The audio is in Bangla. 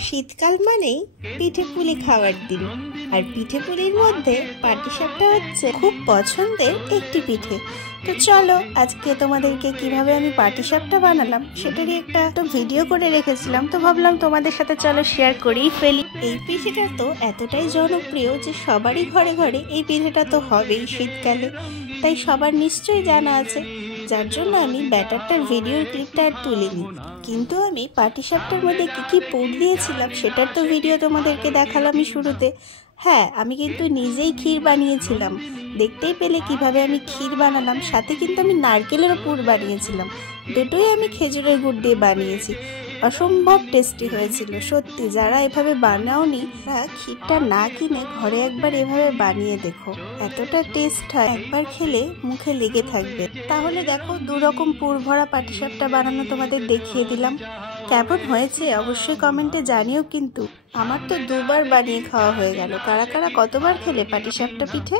শীতকাল মানেই পিঠে পুলি খাওয়ার দিন। আর পিঠে পুলির মধ্যে পাটিসাপটা হচ্ছে খুব পছন্দের একটি পিঠে। তো চলো আজকে তোমাদেরকে কিভাবে আমি পাটিসাপটা বানালাম সেটারই একটা ভিডিও করে রেখেছিলাম, তো ভাবলাম তোমাদের সাথে চলো শেয়ার করেই ফেলি। এই পিঠেটা তো এতটাই জনপ্রিয় যে সবারই ঘরে ঘরে এই পিঠেটা তো হবেই শীতকালে, তাই সবার নিশ্চয়ই জানা আছে, যার জন্য আমি ব্যাটারটার ভিডিওর ক্লিপটা আর তুলিনি। কিন্তু আমি পাটিসাপটার মধ্যে কী কী পুর দিয়েছিলাম সেটার তো ভিডিও তোমাদেরকে দেখালামই শুরুতে। হ্যাঁ, আমি কিন্তু নিজেই ক্ষীর বানিয়েছিলাম, দেখতেই পেলে কিভাবে আমি ক্ষীর বানালাম। সাথে কিন্তু আমি নারকেলেরও পুর বানিয়েছিলাম, দুটোই আমি খেজুরের গুড় দিয়ে বানিয়েছি। অসম্ভব টেস্টি হয়েছিল সত্যি। যারা এভাবে বানাওনি তারা ক্ষীরটা না কিনে ঘরে একবার এভাবে বানিয়ে দেখো, এতটা টেস্ট হয়, একবার খেলে মুখে লেগে থাকবে। তাহলে দেখো, দুরকম পুর ভরা পাটিসাপটা বানানো তোমাদের দেখিয়ে দিলাম। কেমন হয়েছে অবশ্যই কমেন্টে জানিও। কিন্তু আমার তো দুবার বানিয়ে খাওয়া হয়ে গেল। কারা কারা কতবার খেলে পাটিসাপটা পিঠে?